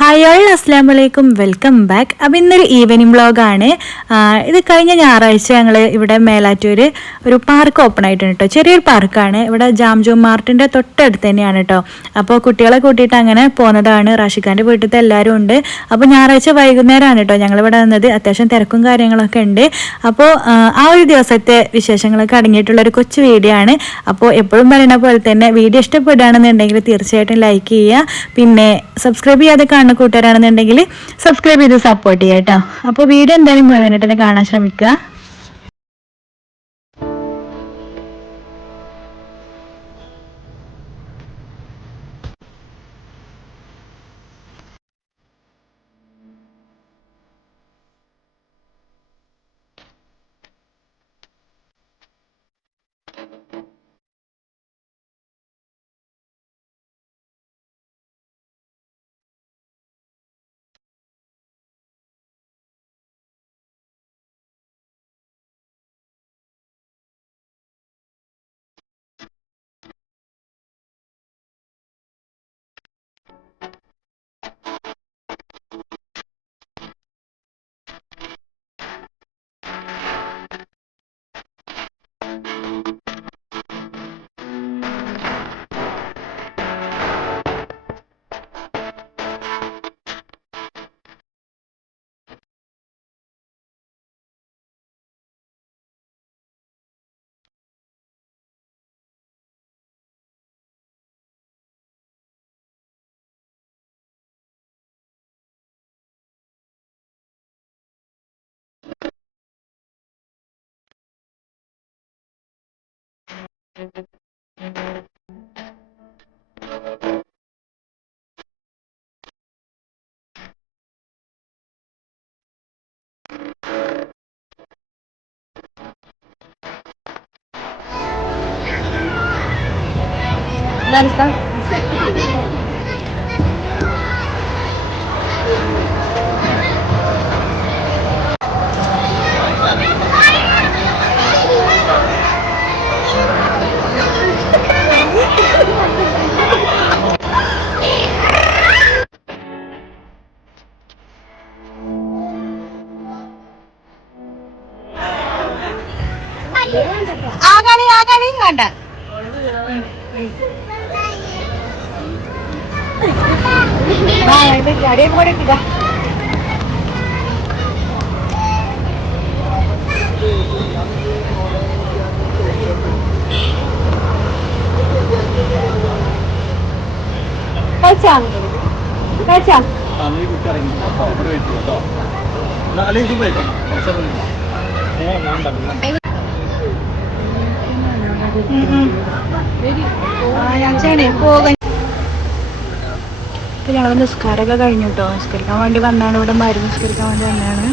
Hi all, അസ്സാം വലൈക്കും, welcome back. അപ്പോൾ ഇന്നൊരു ഈവനിങ് വ്ളോഗാണ്. ഇത് കഴിഞ്ഞ ഞായറാഴ്ച ഞങ്ങൾ ഇവിടെ മേലാറ്റൂർ ഒരു പാർക്ക് ഓപ്പൺ ആയിട്ടുണ്ട് കേട്ടോ. ചെറിയൊരു പാർക്കാണ്. ഇവിടെ ജാംജോ മാർട്ടിൻ്റെ തൊട്ടടുത്ത് തന്നെയാണ് കേട്ടോ. അപ്പോൾ കുട്ടികളെ കൂട്ടിയിട്ട് അങ്ങനെ പോകുന്നതാണ്. റാഷിഖാൻ്റെ വീട്ടിലത്തെ എല്ലാവരും ഉണ്ട്. അപ്പോൾ ഞായറാഴ്ച വൈകുന്നേരമാണ് കേട്ടോ ഞങ്ങളിവിടെ വന്നത്. അത്യാവശ്യം തിരക്കും കാര്യങ്ങളൊക്കെ ഉണ്ട്. അപ്പോൾ ആ ഒരു ദിവസത്തെ വിശേഷങ്ങളൊക്കെ അടങ്ങിയിട്ടുള്ളൊരു കൊച്ചു വീഡിയോ ആണ്. അപ്പോൾ എപ്പോഴും പറയുന്ന പോലെ തന്നെ വീഡിയോ ഇഷ്ടപ്പെടുകയാണെന്നുണ്ടെങ്കിൽ തീർച്ചയായിട്ടും ലൈക്ക് ചെയ്യുക. പിന്നെ സബ്സ്ക്രൈബ് ചെയ്യാതെ കൂട്ടുകാരാണെന്നുണ്ടെങ്കിൽ സബ്സ്ക്രൈബ് ചെയ്ത് സപ്പോർട്ട് ചെയ്യാം കേട്ടോ. അപ്പോൾ വീഡിയോ എന്തായാലും മുഴുവനായിട്ട് തന്നെ കാണാൻ ശ്രമിക്കുക. വേണ്ട അടിയും കൂടെ ഇതാ. കഴിച്ചാ കഴിച്ചാ ഇപ്പൊ ഞങ്ങൾ നിസ്കാരമൊക്കെ കഴിഞ്ഞു കേട്ടോ. നിസ്കരിക്കാൻ വേണ്ടി വന്നാണ്. ഇവിടെ മരുന്ന് നിസ്കരിക്കാൻ വേണ്ടി വന്നതാണ്.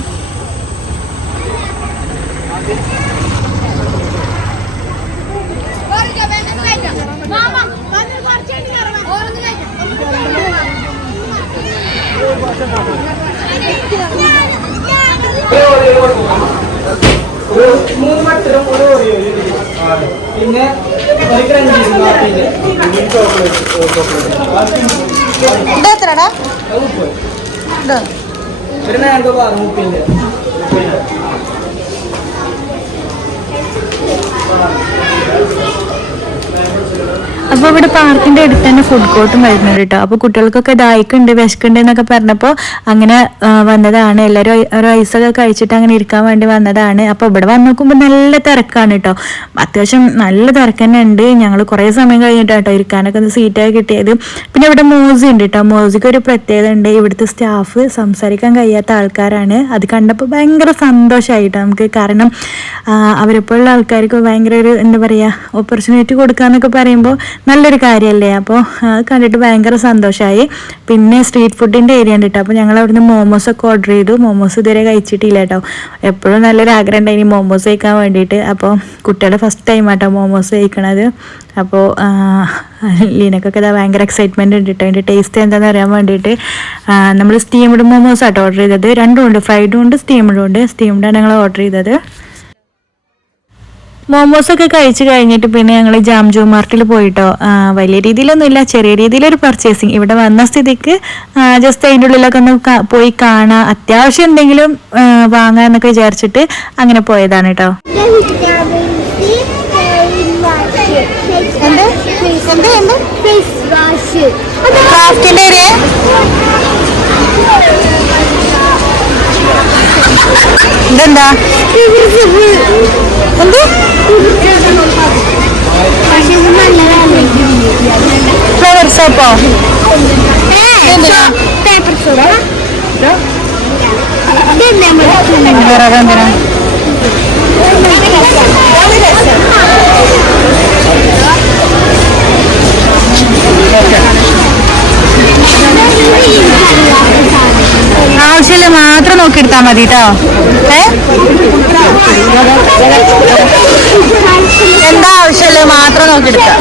പിന്നെ എത്രടാ ഒരു മാംഗോ മുപ്പിന്റെ. അപ്പോൾ ഇവിടെ പാർക്കിന്റെ അടുത്ത് തന്നെ ഫുഡ് കോർട്ടും വരുന്നുണ്ട് കേട്ടോ. അപ്പോൾ കുട്ടികൾക്കൊക്കെ ദാഹിക്കുണ്ട് വിശക്കുണ്ട് എന്നൊക്കെ പറഞ്ഞപ്പോൾ അങ്ങനെ വന്നതാണ്. എല്ലാവരും ഒരു ഐസൊക്കെ കഴിച്ചിട്ട് അങ്ങനെ ഇരിക്കാൻ വേണ്ടി വന്നതാണ്. അപ്പോൾ ഇവിടെ വന്ന് നോക്കുമ്പോൾ നല്ല തിരക്കാണ് കേട്ടോ. അത്യാവശ്യം നല്ല തിരക്ക് തന്നെ ഉണ്ട്. ഞങ്ങൾ കുറേ സമയം കഴിഞ്ഞിട്ടാണ് കേട്ടോ ഇരിക്കാനൊക്കെ ഒന്ന് സീറ്റൊക്കെ കിട്ടിയത്. പിന്നെ ഇവിടെ മോസി ഉണ്ട് കേട്ടോ. മോസിക്ക് ഒരു പ്രത്യേകത ഉണ്ട്. ഇവിടുത്തെ സ്റ്റാഫ് സംസാരിക്കാൻ കഴിയാത്ത ആൾക്കാരാണ്. അത് കണ്ടപ്പോൾ ഭയങ്കര സന്തോഷമായിട്ടോ നമുക്ക്. കാരണം അവരെപ്പോഴുള്ള ആൾക്കാർക്ക് ഭയങ്കര ഒരു എന്താ പറയുക ഓപ്പർച്യൂണിറ്റി കൊടുക്കാന്നൊക്കെ പറയുമ്പോൾ നല്ലൊരു കാര്യമല്ലേ. അപ്പോൾ അത് കണ്ടിട്ട് ഭയങ്കര സന്തോഷമായി. പിന്നെ സ്ട്രീറ്റ് ഫുഡിൻ്റെ ഏരിയ ഉണ്ട് കേട്ടോ. അപ്പോൾ ഞങ്ങൾ അവിടുന്ന് മോമോസൊക്കെ ഓർഡർ ചെയ്തു. മോമോസ് ഇതുവരെ കഴിച്ചിട്ടില്ല കേട്ടോ. എപ്പോഴും നല്ലൊരു ആഗ്രഹം ഉണ്ടായിനി മോമോസ് കഴിക്കാൻ വേണ്ടിയിട്ട്. അപ്പോൾ കുട്ടികളുടെ ഫസ്റ്റ് ടൈം ആട്ടോ മോമോസ് കഴിക്കണത്. അപ്പോൾ ലീനക്കൊക്കെ ഇതാ ഭയങ്കര എക്സൈറ്റ്മെൻറ്റ് ഉണ്ട് കേട്ടോ അതിൻ്റെ ടേസ്റ്റ് എന്താണെന്ന് അറിയാൻ വേണ്ടിയിട്ട്. നമ്മൾ സ്റ്റീംഡ് മോമോസ് ആട്ടോ ഓർഡർ ചെയ്തത്. രണ്ടും ഉണ്ട്, ഫ്രൈഡും ഉണ്ട് സ്റ്റീംഡും ഉണ്ട്. സ്റ്റീംഡാണ് ഞങ്ങൾ ഓർഡർ ചെയ്തത്. മോമോസൊക്കെ കഴിച്ച് കഴിഞ്ഞിട്ട് പിന്നെ ഞങ്ങൾ ജാംജോ മാർട്ടിൽ പോയിട്ടോ. വലിയ രീതിയിലൊന്നുമില്ല, ചെറിയ രീതിയിലൊരു പർച്ചേസിങ്. ഇവിടെ വന്ന സ്ഥിതിക്ക് ജസ്റ്റ് അതിൻ്റെ ഉള്ളിലൊക്കെ ഒന്ന് പോയി കാണാം, അത്യാവശ്യം എന്തെങ്കിലും വാങ്ങാന്നൊക്കെ വിചാരിച്ചിട്ട് അങ്ങനെ പോയതാണ് കേട്ടോ. ഇതെന്താ എന്ത് ഫ്ലവർ സോപ്പോ? പേപ്പർ സോപ്പ് എന്തിനാ ആവശ്യമില്ല മാത്രം നോക്കിയെടുത്താൽ മതി കേട്ടോ. എന്താ ആവശ്യമില്ല മാത്രം നോക്കിയെടുക്കാം.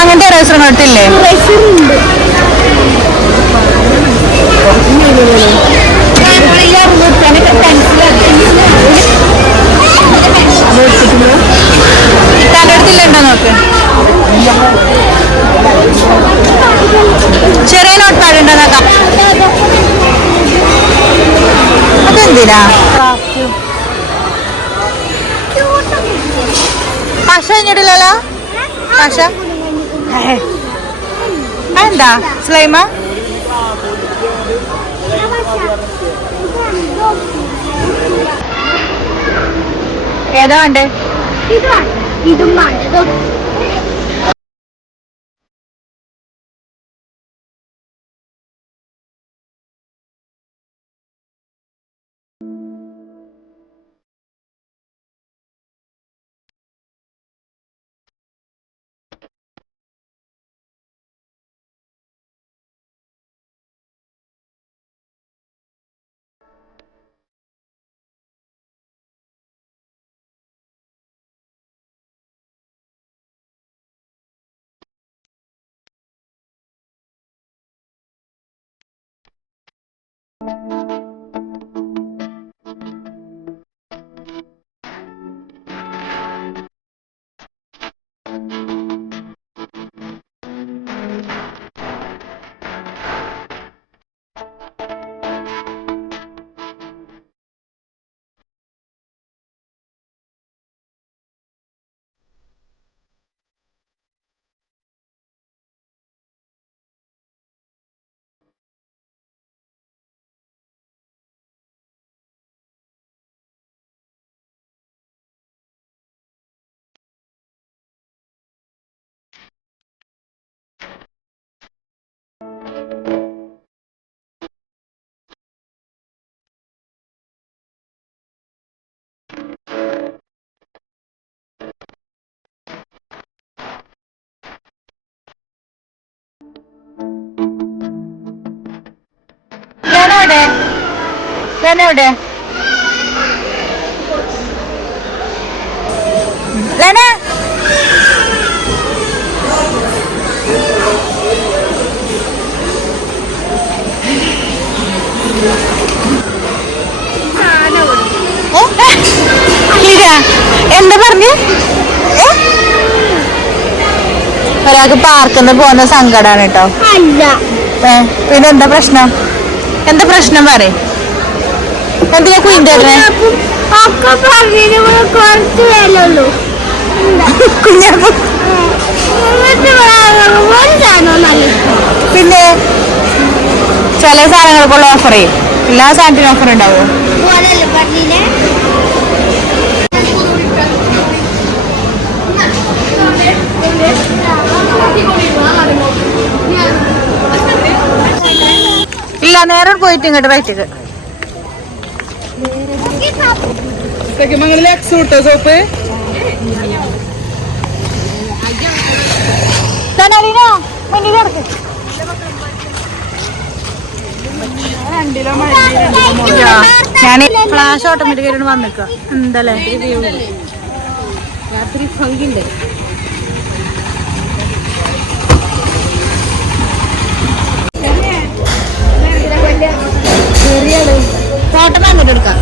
അങ്ങനത്തെ റേസർ എടുത്തില്ലേ? തന്നെടുത്തില്ലുണ്ടോ നോക്ക്. ചെറിയ നോട്ട്പാടുണ്ടോ നോക്കാം. അതെന്തിനാ പശ കഴിഞ്ഞിട്ടില്ലല്ലോ? പശ എന്താ സ്ലൈമ? ഏതാ വേണ്ടേ? ഇതും വേണ്ടത്. എവിടെ ലേന? എന്താ പറഞ്ഞു? ഒരാൾക്ക് പാർക്കിന്ന് പോകുന്ന സങ്കടാണ് കേട്ടോ. പിന്നെ എന്താ പ്രശ്നം? എന്താ പ്രശ്നം പറയും? എന്തിനാ കുഞ്ഞിന്റെ കുറച്ച് വിലയുള്ളൂ. പിന്നെ ചില സാധനങ്ങൾക്കുള്ള ഓഫർ ചെയ്യും, എല്ലാ സാധനത്തിനും ഓഫർ ഉണ്ടാവുമോ? പോയിട്ട് ഇങ്ങോട്ട് റൈറ്റ് സോപ്പ് ഞാൻ ഫ്ലാഷ് ഓട്ടോമാറ്റിക്കായിട്ട് വന്നിക്ക എന്തല്ലേ രാത്രി ഭംഗിണ്ട് ഫോട്ടോ വന്നിട്ട് എടുക്കാം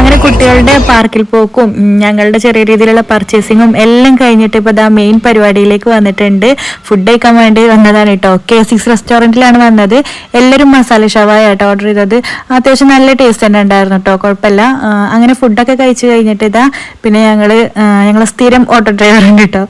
അങ്ങനെ കുട്ടികളുടെ പാർക്കിൽ പോക്കും ഞങ്ങളുടെ ചെറിയ രീതിയിലുള്ള പർച്ചേസിങ്ങും എല്ലാം കഴിഞ്ഞിട്ട് ഇപ്പോൾ ദാ മെയിൻ പരിപാടിയിലേക്ക് വന്നിട്ടുണ്ട്. ഫുഡ് കഴിക്കാൻ വേണ്ടി വന്നതാണ് കേട്ടോ. K6 റെസ്റ്റോറൻറ്റിലാണ് വന്നത്. എല്ലാവരും മസാല ഷവായ കേട്ടോ ഓർഡർ ചെയ്തത്. അത്യാവശ്യം നല്ല ടേസ്റ്റ് തന്നെ ഉണ്ടായിരുന്നു കേട്ടോ, കുഴപ്പമില്ല. അങ്ങനെ ഫുഡൊക്കെ കഴിച്ച് കഴിഞ്ഞിട്ട് ഇതാ പിന്നെ ഞങ്ങൾ സ്ഥിരം ഓട്ടോ ഡ്രൈവർ ഉണ്ട് കേട്ടോ.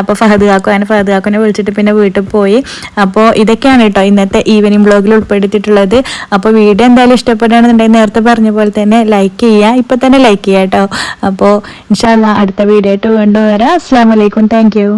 അപ്പോൾ ഫഹദ് കാക്കുനെ വിളിച്ചിട്ട് പിന്നെ വീട്ടിൽ പോയി. അപ്പോൾ ഇതൊക്കെയാണ് കേട്ടോ ഇന്നത്തെ ഈവനിങ് വ്ളോഗിൽ ഉൾപ്പെടുത്തിയിട്ടുള്ളത്. അപ്പോൾ വീഡിയോ എന്തായാലും ഇഷ്ടപ്പെടുകയാണെന്നുണ്ടെങ്കിൽ നേരത്തെ പറഞ്ഞ പോലെ തന്നെ ലൈക്ക് ചെയ്യുക, ഇപ്പൊ തന്നെ ലൈക്ക് ചെയ്യാം കേട്ടോ. അപ്പോൾ ഇൻഷാ അല്ലാഹ് അടുത്ത വീഡിയോ ആയിട്ട് വീണ്ടും വരാം. അസ്സലാമു അലൈക്കും. Thank you.